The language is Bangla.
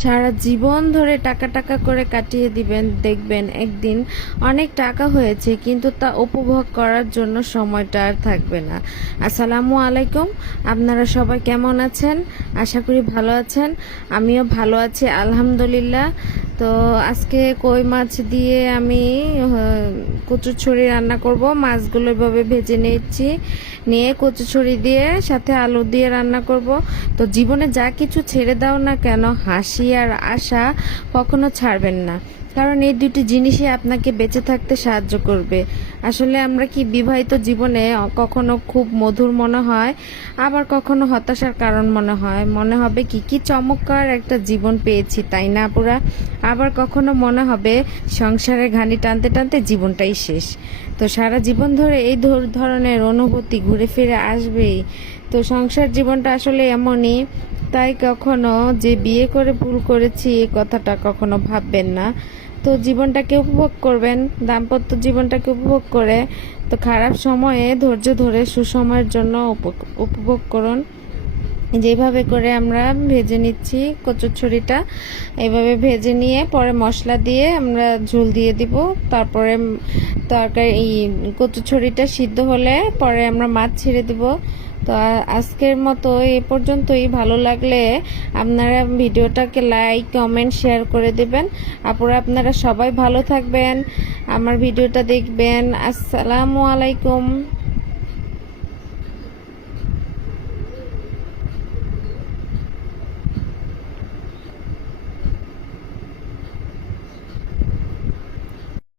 সারা জীবন ধরে টাকা টাকা করে কাটিয়ে দিবেন, দেখবেন একদিন অনেক টাকা হয়েছে, কিন্তু তা উপভোগ করার জন্য সময়টা আর থাকবে না। আসসালামু আলাইকুম। আপনারা সবাই কেমন আছেন? আশা করি ভালো আছেন। আমিও ভালো আছি, আলহামদুলিল্লাহ। তো আজকে কই মাছ দিয়ে আমি কচুরছড়ি রান্না করব। মাছগুলো এভাবে ভেজে নিচ্ছি নিয়ে কচু ছড়ি দিয়ে, সাথে আলু দিয়ে রান্না করব। তো জীবনে যা কিছু ছেড়ে দাও না কেন, হাসি আর আশা কখনো ছাড়বেন না। কারণ এই দুটি জিনিসই আপনাকে বেঁচে থাকতে সাহায্য করবে। আসলে আমরা কি বিবাহিত জীবনে কখনো খুব মধুর মনে হয়, আবার কখনো হতাশার কারণ মনে হয়? মনে হবে কি কি চমৎকার একটা জীবন পেয়েছি, তাই না পুরা আবার কখনো মনে হবে সংসারে ঘানি টানতে টানতে জীবনটাই শেষ। তো সারা জীবন ধরে এই ধরনের অনুভূতি ঘুরে ফিরে আসবেই। তো সংসার জীবনটা আসলে এমনই, তাই কখনো যে বিয়ে করে ভুল করেছি এই কথাটা কখনো ভাববেন না। তো জীবনটাকে উপভোগ করবেন, দাম্পত্য জীবনটাকে উপভোগ করে, তো খারাপ সময়ে ধৈর্য ধরে সুসময়ের জন্য উপভোগ করুন। যেভাবে করে আমরা ভেজে নিচ্ছি কচুর কচুরছড়িটা এইভাবে ভেজে নিয়ে পরে মশলা দিয়ে আমরা ঝোল দিয়ে দিব। তারপরে তরকারি, এই কচুরছড়িটা সিদ্ধ হলে পরে আমরা মাছ ছেড়ে দিব। তো আজকের মতো এ পর্যন্তই। ভালো লাগলে আপনারা ভিডিওটাকে লাইক কমেন্ট শেয়ার করে দেবেন। আপুরা, আপনারা সবাই ভালো থাকবেন। আমার ভিডিওটা দেখবেন। আসসালামু আলাইকুম।